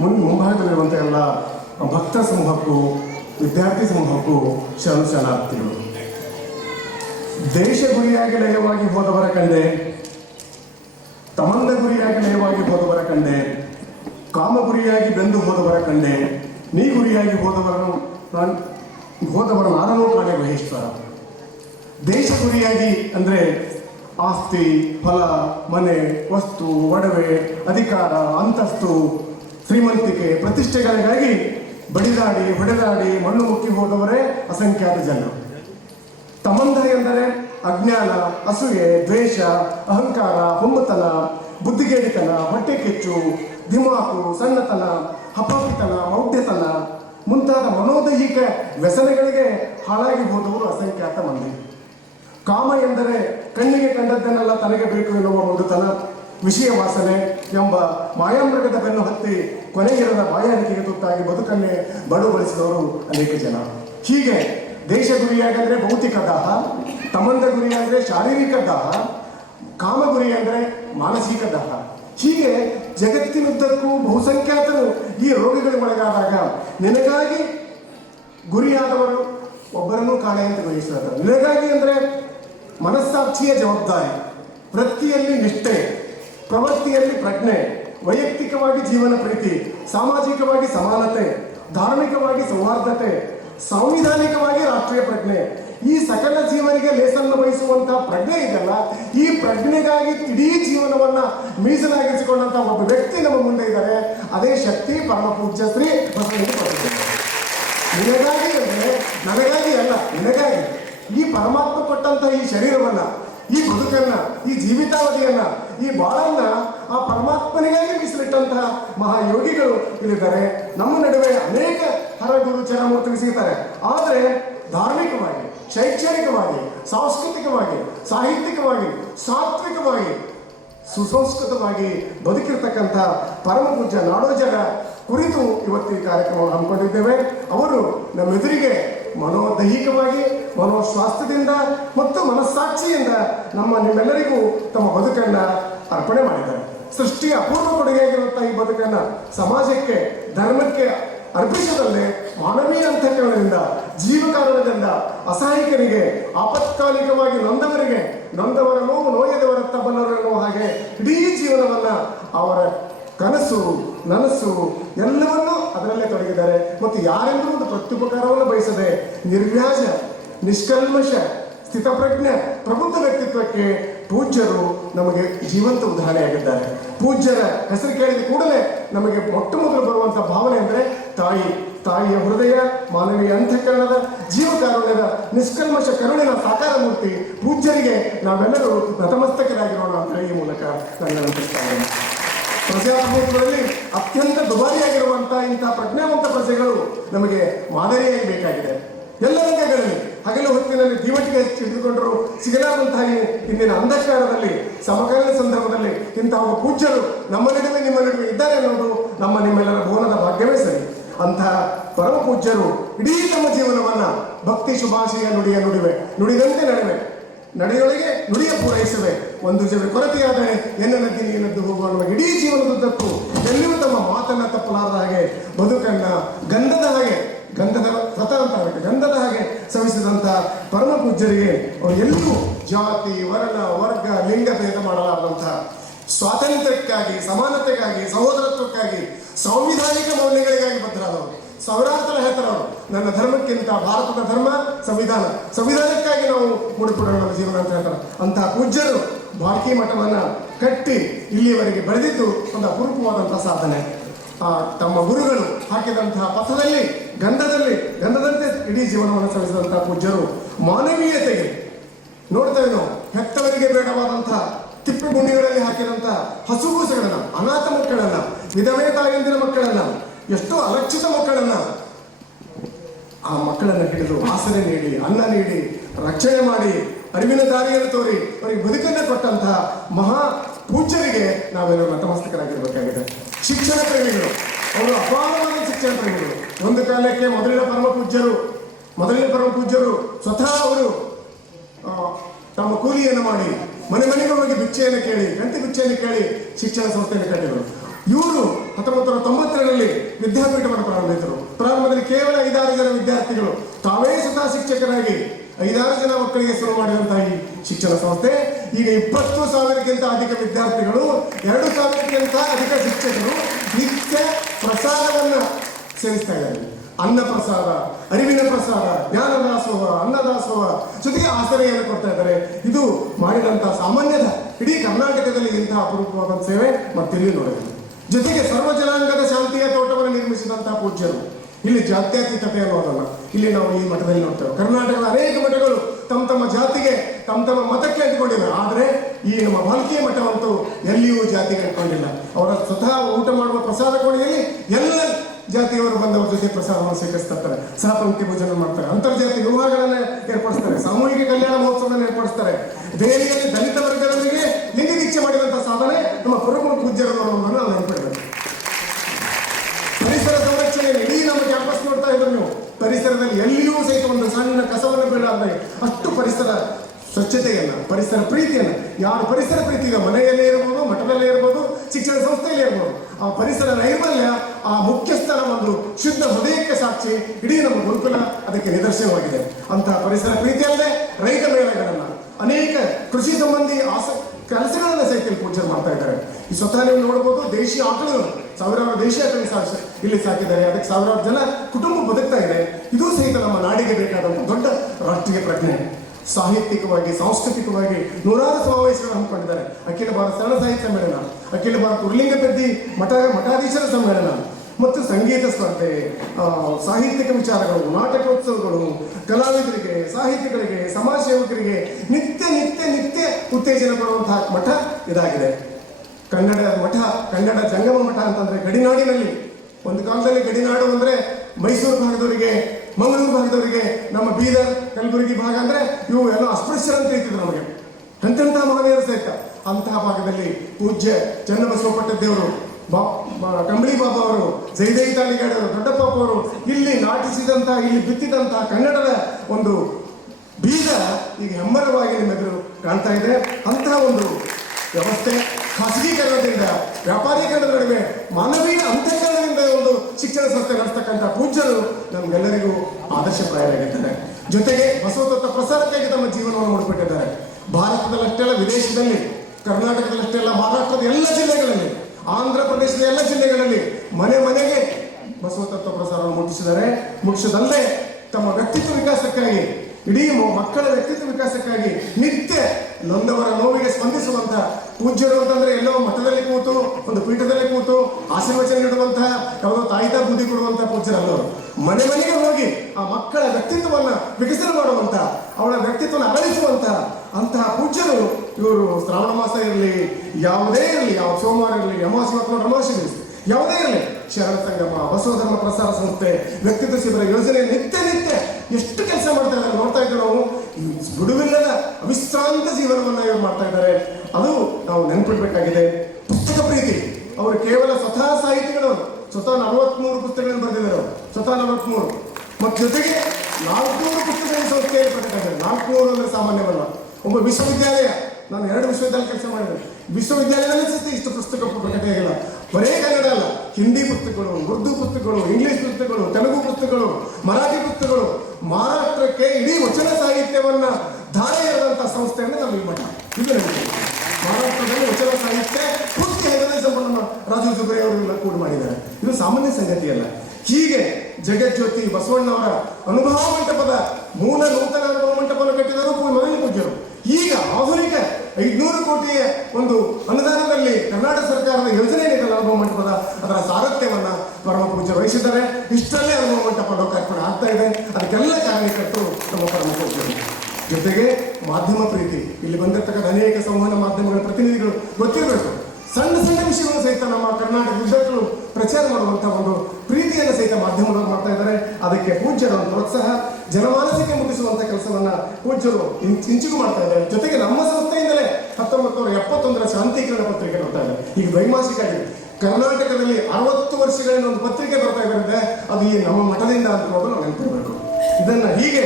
ಮುಂಭಾಗದಲ್ಲಿರುವಂಥ ಎಲ್ಲ ಭಕ್ತ ಸಮೂಹಕ್ಕೂ ವಿದ್ಯಾರ್ಥಿ ಸಮೂಹಕ್ಕೂ ಶರಣಾರ್ಥಿಗಳು. ದೇಶ ಗುರಿಯಾಗಿ ಲಯವಾಗಿ ಹೋದವರ ಕಂಡೆ, ತಮಂದ ಗುರಿಯಾಗಿ ಲಯವಾಗಿ ಹೋದವರ ಕಂಡೆ, ಕಾಮ ಗುರಿಯಾಗಿ ಬೆಂದು ಹೋದವರ ಕಂಡೆ, ನೀ ಗುರಿಯಾಗಿ ಹೋದವರನ್ನು ನಾನೂ ಕಾಣೆ ಮಹೇಶ್ವರ. ದೇಶ ಗುರಿಯಾಗಿ ಅಂದರೆ ಆಸ್ತಿ, ಫಲ, ಮನೆ, ವಸ್ತು, ಒಡವೆ, ಅಧಿಕಾರ, ಅಂತಸ್ತು, ಶ್ರೀಮಂತಿಕೆ, ಪ್ರತಿಷ್ಠೆಗಳಿಗಾಗಿ ಬಡಿದಾಡಿ ಹೊಡೆದಾಡಿ ಮಣ್ಣು ಮುಕ್ಕಿ ಹೋದವರೇ ಅಸಂಖ್ಯಾತ ಜನರು. ತಮಂದ ಎಂದರೆ ಅಜ್ಞಾನ, ಅಸೂಯೆ, ದ್ವೇಷ, ಅಹಂಕಾರ, ಹುಮ್ಮತನ, ಬುದ್ಧಿಗೇಡಿತನ, ಹೊಟ್ಟೆ ಕಿಚ್ಚು, ದಿಮಾಕು, ಸಣ್ಣತನ, ಹಪಾಪಿತನ, ಮೌಢ್ಯತನ ಮುಂತಾದ ಮನೋದೈಹಿಕ ವ್ಯಸನಗಳಿಗೆ ಹಾಳಾಗಿ ಹೋದವರು ಅಸಂಖ್ಯಾತ ಮಂದಿ. ಕಾಮ ಎಂದರೆ ಕಣ್ಣಿಗೆ ಕಂಡದ್ದನ್ನೆಲ್ಲ ತನಗೆ ಬೇಕು ಎನ್ನುವ ಮೊಂಡುತನ, ವಿಷಯ ವಾಸನೆ ಎಂಬ ಮಾಯಾಮೃಗದ ಬೆನ್ನು ಹತ್ತಿ ಕೊನೆಗಿರದ ಬಾಯಾರಿಕೆಗೆ ತುತ್ತಾಗಿ ಬದುಕನ್ನೇ ಬಡುಗೊಳಿಸಿದವರು ಅನೇಕ ಜನ. ಹೀಗೆ ದೇಶ ಗುರಿಯಾಗಂದ್ರೆ ಭೌತಿಕ ದಾಹ, ತಮಂದ ಗುರಿಯಾದರೆ ಶಾರೀರಿಕ ದಾಹ, ಕಾಮ ಗುರಿ ಅಂದರೆ ಮಾನಸಿಕ ದಾಹ. ಹೀಗೆ ಜಗತ್ತಿನುದ್ದಕ್ಕೂ ಬಹುಸಂಖ್ಯಾತರು ಈ ರೋಗಗಳಿಗೆ ಒಳಗಾದಾಗ ನಿನಗಾಗಿ ಗುರಿಯಾದವರು ಒಬ್ಬರನ್ನೂ ಕಾಣೆ ಅಂತ ಗ್ರಹಿಸ್ತಾರೆ. ನಿನಗಾಗಿ ಅಂದರೆ ಮನಸ್ಸಾಕ್ಷಿಯ ಜವಾಬ್ದಾರಿ, ವೃತ್ತಿಯಲ್ಲಿ ನಿಷ್ಠೆ, ಪ್ರವೃತ್ತಿಯಲ್ಲಿ ಪ್ರಜ್ಞೆ, ವೈಯಕ್ತಿಕವಾಗಿ ಜೀವನ ಪ್ರೀತಿ, ಸಾಮಾಜಿಕವಾಗಿ ಸಮಾನತೆ, ಧಾರ್ಮಿಕವಾಗಿ ಸೌಹಾರ್ದತೆ, ಸಾಂವಿಧಾನಿಕವಾಗಿ ರಾಷ್ಟ್ರೀಯ ಪ್ರಜ್ಞೆ, ಈ ಸಕಲ ಜೀವನಿಗೆ ಲೇಸನ್ನು ವಹಿಸುವಂತಹ ಪ್ರಜ್ಞೆ ಇದೆಯಲ್ಲ, ಈ ಪ್ರಜ್ಞೆಗಾಗಿ ಇಡೀ ಜೀವನವನ್ನ ಮೀಸಲಾಗಿಸಿಕೊಂಡಂತಹ ಒಬ್ಬ ವ್ಯಕ್ತಿ ನಮ್ಮ ಮುಂದೆ ಇದ್ದಾರೆ. ಅದೇ ಶಕ್ತಿ ಪರಮ ಪೂಜ್ಯ ಶ್ರೀ ಬಸವಲಿಂಗ ಪಂಡಿತರು. ನಿನಗಾಗಿ ಅಂದರೆ ನನಗಾಗಿ ಅಲ್ಲ, ನಿನಗಾಗಿ ಈ ಪರಮಾತ್ಮ ಕೊಟ್ಟಂತಹ ಈ ಶರೀರವನ್ನ, ಈ ಬದುಕನ್ನ, ಈ ಜೀವಿತಾವಧಿಯನ್ನ, ಈ ಬಾಳನ್ನ ಆ ಪರಮಾತ್ಮನಿಗಾಗಿ ಮೀಸಲಿಟ್ಟಂತಹ ಮಹಾಯೋಗಿಗಳು ಇಲ್ಲಿದ್ದಾರೆ. ನಮ್ಮ ನಡುವೆ ಅನೇಕ ಹರಗುರು ಚರಮೂರ್ತಿಗಳು ಸಿಗ್ತಾರೆ. ಆದರೆ ಧಾರ್ಮಿಕವಾಗಿ, ಶೈಕ್ಷಣಿಕವಾಗಿ, ಸಾಂಸ್ಕೃತಿಕವಾಗಿ, ಸಾಹಿತ್ಯಿಕವಾಗಿ, ಸಾತ್ವಿಕವಾಗಿ, ಸುಸಂಸ್ಕೃತವಾಗಿ ಬದುಕಿರ್ತಕ್ಕಂಥ ಪರಮ ಪೂಜ್ಯ ನಾಡೋಜರ ಕುರಿತು ಇವತ್ತಿನ ಕಾರ್ಯಕ್ರಮ ಹಮ್ಮಿಕೊಂಡಿದ್ದೇವೆ. ಅವರು ನಮ್ಮೆದುರಿಗೆ ಮನೋದೈಹಿಕವಾಗಿ, ಮನೋಸ್ವಾಸ್ಥ್ಯದಿಂದ ಮತ್ತು ಮನಸ್ಸಾಕ್ಷಿಯಿಂದ ನಿಮ್ಮೆಲ್ಲರಿಗೂ ತಮ್ಮ ಬದುಕನ್ನ ಅರ್ಪಣೆ ಮಾಡಿದ್ದಾರೆ. ಸೃಷ್ಟಿಯ ಅಪೂರ್ವ ಕೊಡುಗೆಯಾಗಿರುವಂತಹ ಈ ಬದುಕನ್ನ ಸಮಾಜಕ್ಕೆ, ಧರ್ಮಕ್ಕೆ ಅರ್ಪಿಸದಲ್ಲೇ ಮಾನವೀಯ ಅಂತಃಕರಣದಿಂದ, ಜೀವಕಾರಣದಿಂದ ಅಸಹಾಯಕರಿಗೆ, ಆಪತ್ಕಾಲಿಕವಾಗಿ ನೊಂದವರ ನೋವು ನೋಯದವರತ್ತ ಬಲ್ಲವರೆನ್ನುವ ಹಾಗೆ ಇಡೀ ಜೀವನವನ್ನ ಅವರ ಕನಸು, ನನಸು ಎಲ್ಲವನ್ನೂ ಅದರಲ್ಲೇ ತೊಡಗಿದ್ದಾರೆ. ಮತ್ತು ಯಾರೆಂದರೂ ಒಂದು ಪ್ರತ್ಯುಪಕಾರವನ್ನು ಬಯಸದೆ ನಿರ್ವ್ಯಾಜ, ನಿಷ್ಕಲ್ಮಶ, ಸ್ಥಿತಪ್ರಜ್ಞ, ಪ್ರಬುದ್ಧ ವ್ಯಕ್ತಿತ್ವಕ್ಕೆ ಪೂಜ್ಯರು ನಮಗೆ ಜೀವಂತ ಉದಾಹರಣೆಯಾಗಿದ್ದಾರೆ. ಪೂಜ್ಯರ ಹೆಸರು ಕೇಳಿದ ಕೂಡಲೇ ನಮಗೆ ಮೊಟ್ಟ ಮೊದಲು ಬರುವಂಥ ಭಾವನೆ ಅಂದರೆ ತಾಯಿಯ ಹೃದಯ, ಮಾನವೀಯ ಅಂತಃಕರಣದ, ಜೀವಕಾರುಣ್ಯದ ನಿಷ್ಕಲ್ಮಶ ಕರುಣಿನ ಸಾಕಾರ ಮೂರ್ತಿ ಪೂಜ್ಯರಿಗೆ ನಾವೆಲ್ಲರೂ ನತಮಸ್ತಕರಾಗಿರೋಣ ಅಂತ ಈ ಮೂಲಕ ನನ್ನ ನಂಬಿಸ್ತಾರೆ. ಪ್ರಜಾಪ್ರಭುತ್ವದಲ್ಲಿ ಅತ್ಯಂತ ದುಬಾರಿಯಾಗಿರುವಂತಹ ಇಂತಹ ಪ್ರಜ್ಞಾವಂತ ಪ್ರಜೆಗಳು ನಮಗೆ ಮಾದರಿಯಾಗಿ ಬೇಕಾಗಿದೆ. ಎಲ್ಲ ರಂಗಗಳಲ್ಲಿ ಹಗಲು ಹೊತ್ತಿನಲ್ಲಿ ದೀವಟಿಗೆ ಹಿಡಿದುಕೊಂಡರು ಸಿಗಲಾದಂತಹ ಇಂದಿನ ಅಂಧಕಾರದಲ್ಲಿ, ಸಮಕಾಲೀನ ಸಂದರ್ಭದಲ್ಲಿ ಇಂತಹ ಪೂಜ್ಯರು ನಮ್ಮ ನಡುವೆ, ನಿಮ್ಮ ನಡುವೆ ಇದ್ದಾರೆ ಅನ್ನೋದು ನಿಮ್ಮೆಲ್ಲರ ಭುವನದ ಭಾಗ್ಯವೇ ಸರಿ. ಅಂತಹ ಪರಮ ಪೂಜ್ಯರು ಇಡೀ ನಮ್ಮ ಜೀವನವನ್ನ ಭಕ್ತಿ ಶುಭಾಶಯ ನುಡಿದಂತೆ ನಡೆಯೊಳಗೆ ನುಡಿಯ ಪೂರೈಸುವೆ. ಒಂದು ಜನ ಕೊರತೆಯಾದರೆ ಎನ್ನನದ್ದಿ ನೀನದ್ದು ಹೋಗುವ ನಮ್ಮ ಇಡೀ ಜೀವನದುದ್ದಕ್ಕೂ ಎಲ್ಲಿಯೂ ತಮ್ಮ ಮಾತನ್ನ ತಪ್ಪಲಾರದ ಹಾಗೆ ಬದುಕನ್ನ ಗಂಧದ ಹಾಗೆ ಸವಿಸಿದಂಥ ಪರಮ ಪೂಜ್ಯರಿಗೆ ಅವರು ಎಲ್ಲರೂ ಜಾತಿ, ವರ್ಣ, ವರ್ಗ, ಲಿಂಗ ಭೇದ ಮಾಡಲಾರದಂತಹ ಸ್ವಾತಂತ್ರ್ಯಕ್ಕಾಗಿ, ಸಮಾನತೆಗಾಗಿ, ಸಹೋದರತ್ವಕ್ಕಾಗಿ, ಸಾಂವಿಧಾನಿಕ ಮೌಲ್ಯಗಳಿಗಾಗಿ ಬದ್ಧರಾದವರು. ಸಾವಿರಾರು ಹೇಳ್ತಾರವರು, ನನ್ನ ಧರ್ಮಕ್ಕಿಂತ ಭಾರತದ ಧರ್ಮ ಸಂವಿಧಾನಕ್ಕಾಗಿ ನಾವು ಮುಡಿಪಡೋಣ ನಮ್ಮ ಜೀವನ ಅಂತ ಹೇಳ್ತಾರೆ. ಅಂತಹ ಪೂಜ್ಯರು ಬಾಳ್ಕಿ ಮಠವನ್ನ ಕಟ್ಟಿ ಇಲ್ಲಿಯವರೆಗೆ ಬೆಳೆದಿದ್ದು ಒಂದು ಅಪೂರ್ವವಾದಂತಹ ಸಾಧನೆ. ತಮ್ಮ ಗುರುಗಳು ಹಾಕಿದಂತಹ ಪಥದಲ್ಲಿ ಗಂಧದಂತೆ ಇಡೀ ಜೀವನವನ್ನು ಸವಿಸಿದಂತಹ ಪೂಜ್ಯರು ಮಾನವೀಯತೆಗೆ ನೋಡ್ತೇವೆ ನಾವು. ಹೆತ್ತವರಿಗೆ ಬೇಡವಾದಂತಹ ತಿಪ್ಪೆಗುಂಡಿಗಳಲ್ಲಿ ಹಾಕಿದಂತಹ ಹಸುಗೂಸುಗಳನ್ನ, ಅನಾಥ ಮಕ್ಕಳನ್ನ, ವಿಧವೇ ತಾಯಂದಿರ ಮಕ್ಕಳನ್ನ, ಎಷ್ಟೋ ಅಲಕ್ಷಿತ ಮಕ್ಕಳನ್ನ, ಆ ಮಕ್ಕಳನ್ನ ಹಿಡಿದು ಆಸರೆ ನೀಡಿ, ಅನ್ನ ನೀಡಿ, ರಕ್ಷಣೆ ಮಾಡಿ, ಅರಿವಿನ ದಾರಿಯನ್ನು ತೋರಿ ಅವರಿಗೆ ಬದುಕನ್ನ ಕೊಟ್ಟಂತಹ ಮಹಾ ಪೂಜ್ಯರಿಗೆ ನಾವೆಲ್ಲರೂ ನತಮಸ್ತಕರಾಗಿರ್ಬೇಕಾಗಿದೆ. ಶಿಕ್ಷಣ ಪ್ರೇಮಿಗಳು, ಅವರು ಅಪಾರವಾದ ಶಿಕ್ಷಣ ಪ್ರೇಮಿಗಳು. ಒಂದು ಕಾಲಕ್ಕೆ ಮೊದಲಿನ ಪರಮ ಪೂಜ್ಯರು ಸ್ವತಃ ಅವರು ತಮ್ಮ ಕೂಲಿಯನ್ನು ಮಾಡಿ ಮನೆಗೆ ಹೋಗಿ ಭಿಕ್ಷೆಯನ್ನು ಕೇಳಿ, ಗಂಟೆ ಭಿಕ್ಷೆಯನ್ನು ಕೇಳಿ ಶಿಕ್ಷಣ ಸಂಸ್ಥೆಯನ್ನು ಕಟ್ಟಿದರು. ಇವರು 1992ರಲ್ಲಿ ವಿದ್ಯಾಪೀಠವನ್ನು ಪ್ರಾರಂಭಿಸಿದರು. ಪ್ರಾರಂಭದಲ್ಲಿ ಕೇವಲ 5-6 ಜನ ವಿದ್ಯಾರ್ಥಿಗಳು ತಾವೇ ಸ್ವತಃ ಶಿಕ್ಷಕರಾಗಿ 5-6 ಜನ ಮಕ್ಕಳಿಗೆ ಶುರು ಮಾಡಿದಂತಹ ಈ ಶಿಕ್ಷಣ ಸಂಸ್ಥೆ ಈಗ 20,000ಕ್ಕಿಂತ ಅಧಿಕ ವಿದ್ಯಾರ್ಥಿಗಳು, 2,000ಕ್ಕಿಂತ ಅಧಿಕ ಶಿಕ್ಷಕರು ನಿತ್ಯ ಪ್ರಸಾದವನ್ನು ಸೇವಿಸ್ತಾ ಇದ್ದಾರೆ. ಅನ್ನ ಪ್ರಸಾದ, ಅರಿವಿನ ಪ್ರಸಾದ, ಜ್ಞಾನ ದಾಸೋಹ, ಅನ್ನದಾಸೋಹ ಜೊತೆಗೆ ಆಸರೆಯನ್ನು ಕೊಡ್ತಾ ಇದ್ದಾರೆ. ಇದು ಮಾಡಿದಂತಹ ಸಾಮಾನ್ಯದ ಇಡೀ ಕರ್ನಾಟಕದಲ್ಲಿ ಇಂತಹ ಅಪರೂಪವಾದ ಸೇವೆ ಮತ್ತೆಲ್ಲಿ ನೋಡಿದೆ. ಜೊತೆಗೆ ಸರ್ವ ಜನಾಂಗದ ಶಾಂತಿಯ ತೋಟವನ್ನು ನಿರ್ಮಿಸಿದಂತಹ ಪೂಜ್ಯರು. ಇಲ್ಲಿ ಜಾತ್ಯತೀತತೆ ಅನ್ನೋದಲ್ಲ ಇಲ್ಲಿ ನಾವು ಈ ಮಠದಲ್ಲಿ ನೋಡ್ತೇವೆ. ಕರ್ನಾಟಕದ ಅನೇಕ ಮಠಗಳು ತಮ್ಮ ಜಾತಿಗೆ ತಮ್ಮ ಮತಕ್ಕೆ ಅಂಟಿಕೊಂಡಿಲ್ಲ. ಆದರೆ ಈ ನಮ್ಮ ಭಾಲ್ಕಿ ಮಠವಂತೂ ಎಲ್ಲಿಯೂ ಜಾತಿಗೆ ಅಂಟಿಕೊಂಡಿಲ್ಲ. ಅವರ ಸ್ವತಃ ಊಟ ಮಾಡುವ ಪ್ರಸಾದ ಕೋಣೆಯಲ್ಲಿ ಎಲ್ಲ ಜಾತಿಯವರು ಬಂದವರ ಜೊತೆ ಪ್ರಸಾದವನ್ನು ಸ್ವೀಕರಿಸ್ತಾರೆ, ಸಹಪಂಕ್ತಿ ಭೋಜನ ಮಾಡ್ತಾರೆ, ಅಂತರ್ಜಾತಿ ವಿವಾಹಗಳನ್ನು ಏರ್ಪಡಿಸ್ತಾರೆ, ಸಾಮೂಹಿಕ ಕಲ್ಯಾಣ ಮಹೋತ್ಸವವನ್ನು ಏರ್ಪಡಿಸ್ತಾರೆ. ದೆಹಲಿಯಲ್ಲಿ ದಲಿತ ವರ್ಗದವರಿಗೆ ಲಿಂಗ ದೀಕ್ಷೆ ಮಾಡಿದಂತಹ ಸಾಧನೆ ನಮ್ಮ ಪರಮ ಪೂಜ್ಯರನ್ನು ನಾವು ನೆನಪಿಡಬೇಕು. ಪರಿಸರ ಸಂರಕ್ಷಣೆ ಇಡೀ ನಮ್ಮ ಕ್ಯಾಂಪಸ್ ನೋಡ್ತಾ ಇದ್ರು ನೀವು. ಪರಿಸರದಲ್ಲಿ ಎಲ್ಲಿಯೂ ಸಹಿತ ಒಂದು ಸಣ್ಣ ಕಸವನ್ನು ಬೀಳಾರ್ದೆ ಅಷ್ಟು ಪರಿಸರ ಸ್ವಚ್ಛತೆಯನ್ನ, ಪರಿಸರ ಪ್ರೀತಿಯನ್ನ, ಯಾರು ಪರಿಸರ ಪ್ರೀತಿ ಇದೆ ಮನೆಯಲ್ಲೇ ಇರ್ಬೋದು, ಮಠದಲ್ಲೇ ಇರ್ಬೋದು, ಶಿಕ್ಷಣ ಸಂಸ್ಥೆಯಲ್ಲೇ ಇರ್ಬೋದು, ಆ ಪರಿಸರ ನೈರ್ಮಲ್ಯ, ಆ ಮುಖ್ಯಸ್ಥನ ಒಂದು ಶುದ್ಧ ಹೃದಯಕ್ಕೆ ಸಾಕ್ಷಿ. ಇಡೀ ನಮ್ಮ ಗುರುಕುಲ ಅದಕ್ಕೆ ನಿದರ್ಶನವಾಗಿದೆ. ಅಂತಹ ಪರಿಸರ ಪ್ರೀತಿಯಲ್ಲದೆ ರೈತ ಮೇಳಗಳನ್ನ, ಅನೇಕ ಕೃಷಿ ಸಂಬಂಧಿ ಕೆಲಸಗಳನ್ನ ಸಹಿತ ಪೂಜೆ ಮಾಡ್ತಾ ಇದ್ದಾರೆ. ಈ ಸ್ವತಃ ನೀವು ನೋಡಬಹುದು, ದೇಶೀಯ ಆಕಳುಗಳು, ಸಾವಿರಾರು ದೇಶೀಯ ಆಕಳು ಇಲ್ಲಿ ಸಾಕಿದ್ದಾರೆ. ಅದಕ್ಕೆ ಸಾವಿರಾರು ಜನ ಕುಟುಂಬ ಬದುಕ್ತಾ ಇದೆ. ಇದು ಸಹಿತ ನಮ್ಮ ನಾಡಿಗೆ ಬೇಕಾದಂತ ದೊಡ್ಡ ರಾಷ್ಟ್ರೀಯ ಪ್ರಜ್ಞೆ. ಸಾಹಿತ್ಯಿಕವಾಗಿ, ಸಾಂಸ್ಕೃತಿಕವಾಗಿ ನೂರಾರು ಸಮಾವೇಶಗಳನ್ನು ಹಮ್ಮಿಕೊಂಡಿದ್ದಾರೆ. ಅಖಿಲ ಭಾರತ ಸರಳ ಸಾಹಿತ್ಯ ಸಮ್ಮೇಳನ, ಅಖಿಲ ಭಾರತ ಉರ್ಲಿಂಗ ಪೆದ್ದಿ ಮಠಾಧೀಶರ ಸಮ್ಮೇಳನ ಮತ್ತು ಸಂಗೀತ ಸ್ಪರ್ಧೆ, ಸಾಹಿತ್ಯಿಕ ವಿಚಾರಗಳು, ನಾಟಕೋತ್ಸವಗಳು, ಕಲಾವಿದರಿಗೆ, ಸಾಹಿತಿಗಳಿಗೆ, ಸಮಾಜ ಸೇವಕರಿಗೆ ನಿತ್ಯ ನಿತ್ಯ ನಿತ್ಯ ಉತ್ತೇಜನ ಕೊಡುವಂತಹ ಮಠ ಇದಾಗಿದೆ. ಕನ್ನಡ ಮಠ, ಕನ್ನಡ ಜಂಗಮ ಮಠ ಅಂತಂದ್ರೆ ಗಡಿನಾಡಿನಲ್ಲಿ ಒಂದು ಕಾಲದಲ್ಲಿ ಗಡಿನಾಡು ಅಂದ್ರೆ ಮೈಸೂರು ಭಾಗದವರಿಗೆ, ಮಂಗಳೂರು ಭಾಗದವರಿಗೆ, ನಮ್ಮ ಬೀದರ್, ಕಲಬುರಗಿ ಭಾಗ ಅಂದ್ರೆ ಇವು ಎಲ್ಲ ಅಸ್ಪೃಶ್ಯರು ಅಂತ ಹೇಳ್ತಿದ್ರು ನಮಗೆ. ಎಂತೆಂತಹ ಮಹನೀಯರು ಸಹಿತ ಅಂತಹ ಭಾಗದಲ್ಲಿ ಪೂಜ್ಯ ಚನ್ನಬಸವ ಪಟ್ಟದೇವರು, ಕಂಬಳಿ ಬಾಬಾ ಅವರು, ಜೈದೈ ತಾಳಿಗಾಡ್ ಅವರು, ದೊಡ್ಡಪ್ಪ ಅವರು ಇಲ್ಲಿ ನಾಟಿಸಿದಂತಹ, ಇಲ್ಲಿ ಬಿತ್ತಿದಂತಹ ಕನ್ನಡದ ಒಂದು ಬೀಜ ಈಗ ಹೆಮ್ಮರವಾಗಿ ನಿಮ್ಮೆದುರು ಕಾಣ್ತಾ ಇದೆ. ಅಂತಹ ಒಂದು ವ್ಯವಸ್ಥೆ ಖಾಸಗೀಕರಣದಿಂದ, ವ್ಯಾಪಾರೀಕರಣದ ನಡುವೆ ಮಾನವೀಯ ಅಂತಃಕರಣದಿಂದ ಒಂದು ಶಿಕ್ಷಣ ಸಂಸ್ಥೆ ನಡೆಸ್ತಕ್ಕಂಥ ಪೂಜ್ಯರು ನಮ್ಗೆಲ್ಲರಿಗೂ ಆದರ್ಶಪ್ರಾಯರಾಗಿದ್ದಾರೆ. ಜೊತೆಗೆ ಬಸವತತ್ವ ಪ್ರಸಾರಕ್ಕಾಗಿ ತಮ್ಮ ಜೀವನವನ್ನು ಮುಡಿಪಿಟ್ಟಿದ್ದಾರೆ. ಭಾರತದಲ್ಲಷ್ಟೇ ಅಲ್ಲ, ವಿದೇಶದಲ್ಲಿ, ಕರ್ನಾಟಕದಲ್ಲಷ್ಟೇ ಅಲ್ಲ, ಮಹಾರಾಷ್ಟ್ರದ ಎಲ್ಲ ಜಿಲ್ಲೆಗಳಲ್ಲಿ, ಆಂಧ್ರ ಪ್ರದೇಶದ ಎಲ್ಲ ಜಿಲ್ಲೆಗಳಲ್ಲಿ ಮನೆ ಮನೆಗೆ ಬಸವತತ್ವ ಪ್ರಸಾರವನ್ನು ಮುಟ್ಟಿಸಿದಲ್ಲದೆ ತಮ್ಮ ವ್ಯಕ್ತಿತ್ವ ವಿಕಾಸಕ್ಕಾಗಿ, ಇಡೀ ಮಕ್ಕಳ ವ್ಯಕ್ತಿತ್ವ ವಿಕಾಸಕ್ಕಾಗಿ ನಿತ್ಯ ನೊಂದವರ ನೋವಿಗೆ ಸ್ಪಂದಿಸುವಂತಹ ಪೂಜ್ಯರು ಅಂತಂದ್ರೆ ಎಲ್ಲೋ ಮಠದಲ್ಲಿ ಕೂತು, ಒಂದು ಪೀಠದಲ್ಲಿ ಕೂತು ಆಶೀರ್ವಚನ ನೀಡುವಂತಹ, ಯಾವುದೋ ತಾಯಿತ ಬುದ್ಧಿ ಕೊಡುವಂತಹ ಪೂಜ್ಯರಲ್ಲವರು ಮನೆ ಮನೆಗೆ ಹೋಗಿ ಆ ಮಕ್ಕಳ ವ್ಯಕ್ತಿತ್ವವನ್ನ ವಿಕಸನ ಮಾಡುವಂತ, ಅವಳ ವ್ಯಕ್ತಿತ್ವವನ್ನು ಅರಳಿಸುವಂತಹ ಅಂತಹ ಪೂಜ್ಯರು ಇವರು. ಶ್ರಾವಣ ಮಾಸ ಇರಲಿ, ಯಾವುದೇ ಇರಲಿ, ಯಾವ ಸೋಮವಾರ ಇರಲಿ, ಅಮಾವಾಸ್ಯೆ ಮತ್ತು ಅಮಾವಾಸ್ಯೆ ಇರಲಿ, ಯಾವುದೇ ಇರಲಿ, ಶರಣ ಸಂಗಮ, ಬಸವ ಧರ್ಮ ಪ್ರಸಾರ ಸಂಸ್ಥೆ, ವ್ಯಕ್ತಿತ್ವ ಶಿಬಿರ ಯೋಜನೆ ನಿತ್ಯ ನಿತ್ಯ ಎಷ್ಟು ಕೆಲಸ ಮಾಡ್ತಾ ಇದ್ದಾರೆ ನೋಡ್ತಾ ಇದ್ದೇವೆ ನಾವು. ಬಿಡುವಿಲ್ಲದ ಅವಿಶ್ರಾಂತ ಜೀವನವನ್ನ ಇವರು ಮಾಡ್ತಾ ಇದ್ದಾರೆ. ಅದು ನಾವು ನೆನಪಿಡ್ಬೇಕಾಗಿದೆ. ಪುಸ್ತಕ ಪ್ರೀತಿ, ಅವರು ಕೇವಲ ಸ್ವತಃ ಸಾಹಿತಿಗಳವರು, ಸ್ವತಃ 43 ಪುಸ್ತಕಗಳನ್ನು ಬರೆದಿದ್ದಾರೆ ಅವರು, ಸ್ವತಃ 43 ಮತ್ತು ಜೊತೆಗೆ 400 ಪುಸ್ತಕಗಳ ಸಂಸ್ಥೆಯಲ್ಲಿ ಪ್ರಕಟ ಆಗಿದ್ದಾರೆ. 400 ಅಂದ್ರೆ ಸಾಮಾನ್ಯವಲ್ಲ. ಒಬ್ಬ ವಿಶ್ವವಿದ್ಯಾಲಯ, ನಾನು 2 ವಿಶ್ವವಿದ್ಯಾಲಯ ಕೆಲಸ ಮಾಡಿದೆ, ವಿಶ್ವವಿದ್ಯಾಲಯದಲ್ಲಿ ಇಷ್ಟು ಪುಸ್ತಕ ಪ್ರಕಟ ಆಗಿಲ್ಲ. ಬರೇ ಕನ್ನಡ ಅಲ್ಲ, ಹಿಂದಿ ಪುಸ್ತಕಗಳು, ಉರ್ದು ಪುಸ್ತಕಗಳು, ಇಂಗ್ಲಿಷ್ ಪುಸ್ತಕಗಳು, ತೆಲುಗು ಪುಸ್ತಕಗಳು, ಮರಾಠಿ ಪುಸ್ತಕಗಳು, ಮಹಾರಾಷ್ಟ್ರಕ್ಕೆ ಇಡೀ ವಚನ ಸಾಹಿತ್ಯವನ್ನ ಧಾರೆ ಎರೆದಂತಹ ಸಂಸ್ಥೆಯನ್ನು ನಮ್ಮ ಈ ಮಠ. ಇದು ಮಹಾರಾಷ್ಟ್ರದಲ್ಲಿ ವಚನ ಸಾಹಿತ್ಯ ಪೂರ್ತಿ ನಮ್ಮ ರಾಜು ಜುಬ್ರಿ ಅವರೆಲ್ಲ ಕೂಡ ಮಾಡಿದ್ದಾರೆ. ಇದು ಸಾಮಾನ್ಯ ಸಂಗತಿಯಲ್ಲ. ಹೀಗೆ ಜಗಜ್ಯೋತಿ ಬಸವಣ್ಣವರ ಅನುಭವ ಮಂಟಪದ ಮೂಲ ನೂತನ ಅನುಭವ ಮಂಟಪವನ್ನು ಕಟ್ಟಿದರು ಮೊದಲನೇ ಪೂಜ್ಯರು. ಈಗ ಆಧುನಿಕ 500 ಕೋಟಿಯ ಒಂದು ಅನುದಾನದಲ್ಲಿ ಕರ್ನಾಟಕ ಸರ್ಕಾರದ ಯೋಜನೆ ಏನಿದೆ ಅನುಭವ ಮಂಟಪದ, ಅದರ ಸಾರಥ್ಯವನ್ನ ಪರಮ ಪೂಜ್ಯರು ವಹಿಸಿದ್ದಾರೆ. ಇಷ್ಟರಲ್ಲೇ ಅನುಭವ ಮಂಟಪ ಲೋಕಾರ್ಪಣೆ ಆಗ್ತಾ ಇದೆ. ಅದಕ್ಕೆಲ್ಲ ಕಾರಣಕರ್ತರು ನಮ್ಮ ಪರಮ ಪೂಜ್ಯರು. ಜೊತೆಗೆ ಮಾಧ್ಯಮ ಪ್ರೀತಿ, ಇಲ್ಲಿ ಬಂದಿರತಕ್ಕಂಥ ಅನೇಕ ಸಂವಹನ ಮಾಧ್ಯಮಗಳ ಪ್ರತಿನಿಧಿಗಳು ಗೊತ್ತಿರಬೇಕು. ಸಣ್ಣ ಸಣ್ಣ ವಿಷಯಗಳು ಸಹಿತ ನಮ್ಮ ಕರ್ನಾಟಕ ವಿದ್ಯಾರ್ಥಿಗಳು ಪ್ರಚಾರ ಮಾಡುವಂತಹ ಒಂದು ಪ್ರೀತಿಯನ್ನು ಸಹಿತ ಮಾಧ್ಯಮದವರು ಮಾಡ್ತಾ ಇದ್ದಾರೆ. ಅದಕ್ಕೆ ಪೂಜ್ಯರ ಪ್ರೋತ್ಸಾಹ, ಜನಮಾನಸಕ್ಕೆ ಮುಟ್ಟಿಸುವಂತ ಕೆಲಸವನ್ನ ಪೂಜ್ಯರು ಇಂಚಿಗೂ ಮಾಡ್ತಾ ಇದ್ದಾರೆ. ಜೊತೆಗೆ ನಮ್ಮ ಸಂಸ್ಥೆಯಿಂದಲೇ 1971 ಶಾಂತೀಕರಣ ಪತ್ರಿಕೆ ಬರ್ತಾ ಇದೆ. ಈಗ ದ್ವೈಮಾಸಿಕ ಆಗಿದೆ. ಕರ್ನಾಟಕದಲ್ಲಿ 60 ವರ್ಷಗಳಿಂದ ಒಂದು ಪತ್ರಿಕೆ ಬರ್ತಾ ಇರುತ್ತೆ. ಅದು ಈ ನಮ್ಮ ಮಠದಿಂದ ಅಂತ ನಾವು ನೆನಪಿರಬೇಕು. ಇದನ್ನ ಹೀಗೆ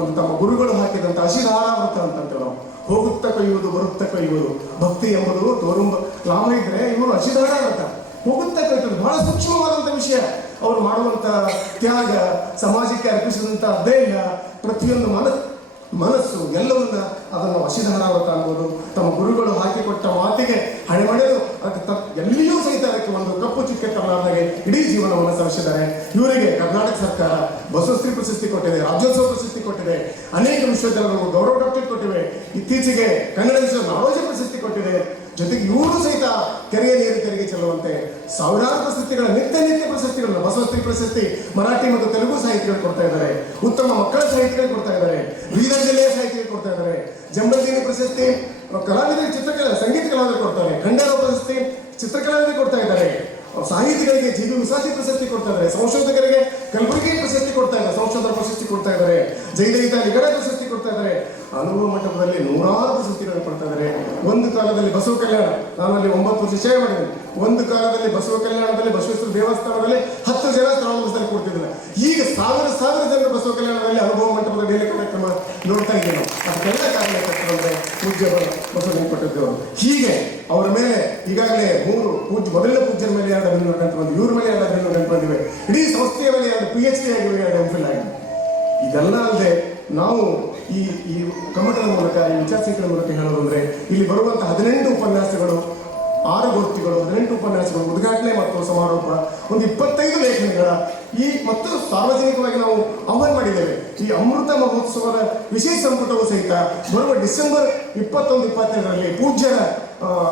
ಒಂದು ತಮ್ಮ ಗುರುಗಳು ಹಾಕಿದಂತ ಅಶಿಧಾರಾವೃತ ಅಂತಂತೇವೆ ನಾವು. ಹೋಗುತ್ತಾ ಕೊಯ್ಯುವುದು, ಬರುತ್ತಾ ಕೊಯ್ಯುವುದು. ಭಕ್ತಿ ಎಂಬುದು ತೋರುಂಬ ಲಾಭ ಇದ್ರೆ ಇವರು ಅಶಿಧಾರಾವೃತ. ಹೋಗುತ್ತಾ ಹೋಗ್ತದೆ. ಬಹಳ ಸೂಕ್ಷ್ಮವಾದಂಥ ವಿಷಯ. ಅವರು ಮಾಡುವಂಥ ತ್ಯಾಗ, ಸಮಾಜಕ್ಕೆ ಅರ್ಪಿಸಿದಂಥ ಅಧ್ಯಯನ, ಪ್ರತಿಯೊಂದು ಮನಸ್ಸು ಎಲ್ಲವನ್ನ ಅದನ್ನು ವಶೀಧಾರ ಕಾಣ್ಬೋದು. ತಮ್ಮ ಗುರುಗಳು ಹಾಕಿಕೊಟ್ಟ ಮಾತಿಗೆ ಹಣೆಮಣೆದು ಅದಕ್ಕೆ ಎಲ್ಲಿಯೂ ಸಹಿತ ಅದಕ್ಕೆ ಒಂದು ಕಪ್ಪು ಚುಕ್ಕೆ ತರಲಾರ್ದಾಗೆ ಇಡೀ ಜೀವನವನ್ನು ಸವಿಸಿದ್ದಾರೆ. ಇವರಿಗೆ ಕರ್ನಾಟಕ ಸರ್ಕಾರ ಬಸವಶ್ರೀ ಪ್ರಶಸ್ತಿ ಕೊಟ್ಟಿದೆ, ರಾಜ್ಯೋತ್ಸವ ಪ್ರಶಸ್ತಿ ಕೊಟ್ಟಿದೆ, ಅನೇಕ ವಿಶ್ವವಿದ್ಯಾಲಯಗಳು ಗೌರವ ಡಾಕ್ಟರೇಟ್ ಕೊಟ್ಟಿವೆ, ಇತ್ತೀಚೆಗೆ ಕನ್ನಡ ವಿಶ್ವ ನಾಡೋಜ ಪ್ರಶಸ್ತಿ ಕೊಟ್ಟಿದೆ. ಜೊತೆಗೆ ಇವರು ಸಹಿತ ಕೆರೆಯ ನೀರು ತೆರಿಗೆ ಚೆಲ್ಲುವಂತೆ ಸಾವಿರಾರು ಪ್ರಶಸ್ತಿಗಳ ನಿತ್ಯ ಪ್ರಶಸ್ತಿಗಳನ್ನ, ಬಸವಶ್ರೀ ಪ್ರಶಸ್ತಿ ಮರಾಠಿ ಮತ್ತು ತೆಲುಗು ಸಾಹಿತ್ಯಗಳು ಕೊಡ್ತಾ ಇದ್ದಾರೆ, ಉತ್ತಮ ಮಕ್ಕಳ ಸಾಹಿತ್ಯಗಳು ಕೊಡ್ತಾ ಇದ್ದಾರೆ, ಬೀದರ್ ಜಿಲ್ಲೆಯ ಸಾಹಿತ್ಯ ಕೊಡ್ತಾ ಇದ್ದಾರೆ, ಜಂಬಲ್ದೀನಿ ಪ್ರಶಸ್ತಿ ಕಲಾವಿದರಿಗೆ, ಸಂಗೀತ ಕಲಾವಿದರು ಕೊಡ್ತಾರೆ, ಖಂಡೇರಾವ್ ಪ್ರಶಸ್ತಿ ಚಿತ್ರಕಲಾವಿದರಿಗೆ ಕೊಡ್ತಾ ಇದ್ದಾರೆ, ಸಾಹಿತಿಗಳಿಗೆ ಜಿ.ಬಿ. ವಿಸಾಜಿ ಪ್ರಶಸ್ತಿ ಕೊಡ್ತಾ ಇದ್ದಾರೆ, ಸಂಶೋಧಕರಿಗೆ ಕಲಬುರಗಿ ಪ್ರಶಸ್ತಿ ಕೊಡ್ತಾ ಇದ್ದಾರೆ, ಸಂಶೋಧನಾ ಪ್ರಶಸ್ತಿ ಕೊಡ್ತಾ ಇದ್ದಾರೆ, ಜಯಲಲಿತಾ ನಿಗಡ ಪ್ರಶಸ್ತಿ ಕೊಡ್ತಾ ಇದ್ದಾರೆ. ಅನುಭವ ಮಂಟಪದಲ್ಲಿ ನೂರಾರು ಪ್ರಶಸ್ತಿಗಳನ್ನು ಕೊಡ್ತಾ ಇದ್ದಾರೆ. ಒಂದು ಕಾಲದಲ್ಲಿ ಬಸವ ಕಲ್ಯಾಣ, ನಾನು ಅಲ್ಲಿ 9 ವರ್ಷ ಸೇವೆ ಮಾಡಿದ್ದೇನೆ. ಒಂದು ಕಾಲದಲ್ಲಿ ಬಸವ ಕಲ್ಯಾಣದಲ್ಲಿ ಬಸವೇಶ್ವರ ದೇವಸ್ಥಾನದಲ್ಲಿ 10 ಜನ ಶ್ರಾವಣದಲ್ಲಿ ಕೊಡ್ತಿದ್ದಾರೆ. ಈಗ ಸಾವಿರ ಜನರು ಬಸವ ಕಲ್ಯಾಣದಲ್ಲಿ ಅನುಭವ ಮಂಟಪದ ಡೈಲಿ ಕಾರ್ಯಕ್ರಮ ನೋಡ್ತಾ ಇದ್ದೀವಿ ನಾವು. ಅದಕ್ಕೆಲ್ಲ ಕಾರ್ಯಕರ್ತರಂದ್ರೆ ಪೂಜ್ಯ ಬಸವಲಿಂಗ ಕೊಟ್ಟಿದ್ದೇವರು. ಹೀಗೆ ಅವರ ಮೇಲೆ ಈಗಾಗಲೇ 3 ಮೊದಲನೇ ಪೂಜ್ಯರ ಮೇಲೆ 2 ಅಭಿನಂದನೆ ಗಂಟು ಬಂದಿವೆ, ಇವ್ರ ಮೇಲೆ 2 ಅಭಿನಂದನೆ ಗಂಟು ಬಂದಿವೆ, ಇಡೀ ಸಂಸ್ಥೆಯ ಮೇಲೆ 2 PhD ಆಗಿವೆ, 2 MPhil ಆಗಿದೆ. ಇದೆಲ್ಲ ಅಲ್ಲದೆ ನಾವು ಈ ಕಮ್ಮಟದ ಮೂಲಕ, ಈ ವಿಚಾರಸಂಕಿರಣ ಮೂಲಕ ಹೇಳೋದಂದ್ರೆ, ಇಲ್ಲಿ ಬರುವಂತಹ 18 ಉಪನ್ಯಾಸಗಳು, 6 ಗೋಷ್ಠಿಗಳು, 18 ಉಪನ್ಯಾಸಗಳು, ಉದ್ಘಾಟನೆ ಮತ್ತು ಸಮಾರೋಪ, ಒಂದು 25 ಲೇಖನಗಳ ಮತ್ತು ಸಾರ್ವಜನಿಕವಾಗಿ ನಾವು ಆಹ್ವಾನ ಮಾಡಿದ್ದೇವೆ. ಈ ಅಮೃತ ಮಹೋತ್ಸವದ ವಿಶೇಷ ಸಂಪುಟವು ಸಹಿತ ಬರುವ ಡಿಸೆಂಬರ್ 21-22ರಲ್ಲಿ ಪೂಜ್ಯರ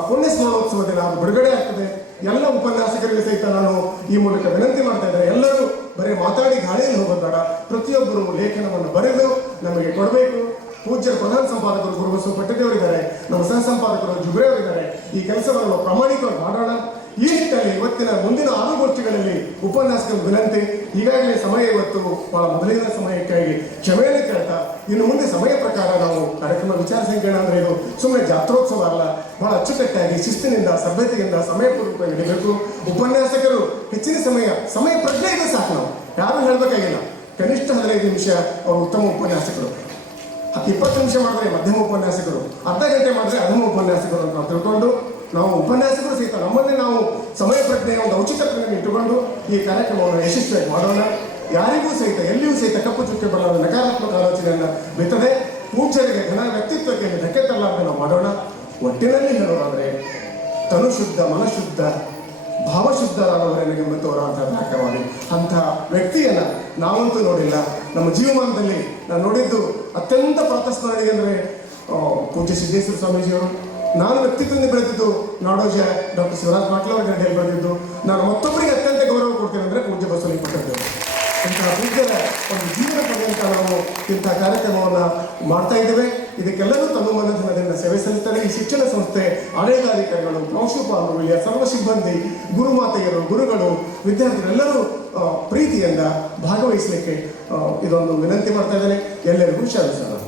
ಪುಣ್ಯ ಸ್ಮರಣೋತ್ಸವ ದಿನ ಅದು ಬಿಡುಗಡೆ ಆಗ್ತದೆ. ಎಲ್ಲ ಉಪನ್ಯಾಸಕರಿಗೆ ಸಹಿತ ನಾನು ಈ ಮೂಲಕ ವಿನಂತಿ ಮಾಡ್ತಾ ಇದ್ದೇನೆ, ಎಲ್ಲರೂ ಬರೀ ಮಾತಾಡಿ ಗಾಳಿಯಲ್ಲಿ ಹೋಗೋದು ಬೇಡ, ಪ್ರತಿಯೊಬ್ಬರು ಲೇಖನವನ್ನು ಬರೆದು ನಮಗೆ ಕೊಡಬೇಕು. ಪೂಜ್ಯರ ಪ್ರಧಾನ ಸಂಪಾದಕರು ಗುರುಬಸವ ಪಟ್ಟದೇವರಿದ್ದಾರೆ, ನಮ್ಮ ಸಹ ಸಂಪಾದಕರು ಜುಬ್ರೆಯವರಿದ್ದಾರೆ. ಈ ಕೆಲಸವನ್ನು ನಾವು ಪ್ರಾಮಾಣಿಕವಾಗಿ ಮಾಡೋಣ. ಈ ನಿಟ್ಟಿನಲ್ಲಿ ಇವತ್ತಿನ ಮುಂದಿನ 6 ಗೋಷ್ಠಿಗಳಲ್ಲಿ ಉಪನ್ಯಾಸಕರ ವಿನಂತಿ. ಈಗಾಗಲೇ ಸಮಯ ಇವತ್ತು ಬಹಳ ಮೊದಲಿನ ಸಮಯಕ್ಕಾಗಿ ಕ್ಷಮೆಯನ್ನು ಕೇಳ್ತಾ, ಇನ್ನು ಮುಂದೆ ಸಮಯ ಪ್ರಕಾರ ನಾವು ಕಾರ್ಯಕ್ರಮ ವಿಚಾರ ಸಂಕಿರಣ ಅಂದ್ರೆ ಇದು ಸುಮ್ಮನೆ ಜಾತ್ರೋತ್ಸವ ಅಲ್ಲ, ಬಹಳ ಅಚ್ಚುಕಟ್ಟಾಗಿ ಶಿಸ್ತಿನಿಂದ, ಸಭ್ಯತೆಯಿಂದ, ಸಮಯಪೂರ್ವಕವಾಗಿ ನಡೀಬೇಕು. ಉಪನ್ಯಾಸಕರು ಹೆಚ್ಚಿನ ಸಮಯ ಪ್ರಜ್ಞೆ ಇದೆ ಸಾಕು. ನಾವು ಯಾರು ಹೇಳಬೇಕಾಗಿಲ್ಲ. ಕನಿಷ್ಠ 15 ನಿಮಿಷ ಅವರು ಉತ್ತಮ ಉಪನ್ಯಾಸಕರು, 20 ನಿಮಿಷ ಮಾಡಿದ್ರೆ ಮಧ್ಯಮ ಉಪನ್ಯಾಸಕರು, ಅರ್ಧ ಗಂಟೆ ಮಾಡಿದ್ರೆ ಅಧಮ ಉಪನ್ಯಾಸಕರು ಅಂತ ತಿಳ್ಕೊಂಡು ನಾವು ಉಪನ್ಯಾಸಕರು ಸಹಿತ ನಮ್ಮನ್ನೇ ನಾವು ಸಮಯ ಪ್ರಜ್ಞೆಯ ಒಂದು ಔಚಿತ್ಯವನ್ನು ಇಟ್ಟುಕೊಂಡು ಈ ಕಾರ್ಯಕ್ರಮವನ್ನು ಯಶಸ್ವಿಯಾಗಿ ಮಾಡೋಣ. ಯಾರಿಗೂ ಸಹಿತ ಎಲ್ಲಿಯೂ ಸಹಿತ ಕಪ್ಪು ಚುಕ್ಕೆ ಬರಲಾದ ನಕಾರಾತ್ಮಕ ಆಲೋಚನೆಯನ್ನು ಬಿತ್ತದೆ. ಪೂಜ್ಯರಿಗೆ ಘನ ವ್ಯಕ್ತಿತ್ವಕ್ಕೆ ಧಕ್ಕೆ ತರಲಾರ್ದೆ ನಾವು ಮಾಡೋಣ. ಒಟ್ಟಿನಲ್ಲಿ ಹೇಳೋದಾದ್ರೆ ತನು ಶುದ್ಧ, ಮನಶುದ್ಧ, ಭಾವಶುದ್ಧರಾದವರೆಗೆ ಎಂಬುತ್ತವರ ಅಂತ ದಾಖವಾಗಿ ಅಂತಹ ವ್ಯಕ್ತಿಯನ್ನ ನಾವಂತೂ ನೋಡಿಲ್ಲ. ನಮ್ಮ ಜೀವಮಾನದಲ್ಲಿ ನಾನು ನೋಡಿದ್ದು ಅತ್ಯಂತ ಪ್ರಾತಸ್ಮರಣೀಯ ಅಂದರೆ ಪೂಜ್ಯ ಸಿದ್ದೇಶ್ವರ ಸ್ವಾಮೀಜಿಯವರು. ನಾನು ವ್ಯಕ್ತಿತ್ವದಿಂದ ಬೆಳೆದಿದ್ದು ನಾಡೋಜ ಡಾಕ್ಟರ್ ಶಿವರಾಜ್ ಪಾಟೀಲ್ ಅವರ ಗಂಟೆಯಲ್ಲಿ ಬೆಳೆದಿದ್ದು. ನಾನು ಮತ್ತೊಬ್ಬರಿಗೆ ಅತ್ಯಂತ ಗೌರವ ಕೊಡ್ತೇನೆ ಅಂದರೆ ಪೂಜ್ಯ ಬಸವಲಿಂಗ ಪಟ್ಟದೇವರು. ಇಂತಹ ಪೂಜ್ಯರ ಒಂದು ಜೀವನ ಪರ್ಯಂತ ನಾವು ಇಂತಹ ಕಾರ್ಯಕ್ರಮವನ್ನು ಮಾಡ್ತಾ ಇದ್ದೇವೆ. ಇದಕ್ಕೆಲ್ಲರೂ ತಮ್ಮ ಮನಧನದಿಂದ ಸೇವೆ ಸಲ್ಲಿಸ್ತಾರೆ. ಈ ಶಿಕ್ಷಣ ಸಂಸ್ಥೆ ಆಡಳಿತಾಧಿಕಾರಿಗಳು, ಪ್ರಾಂಶುಪಾಲರು, ಇಲ್ಲಿಯ ಸರ್ವ ಸಿಬ್ಬಂದಿ, ಗುರುಮಾತೆಯರು, ಗುರುಗಳು, ವಿದ್ಯಾರ್ಥಿಗಳೆಲ್ಲರೂ ಪ್ರೀತಿಯಿಂದ ಭಾಗವಹಿಸಲಿಕ್ಕೆ ಇದೊಂದು ವಿನಂತಿ ಮಾಡ್ತಾ ಇದ್ದೇನೆ. ಎಲ್ಲರಿಗೂ ಶರಣ.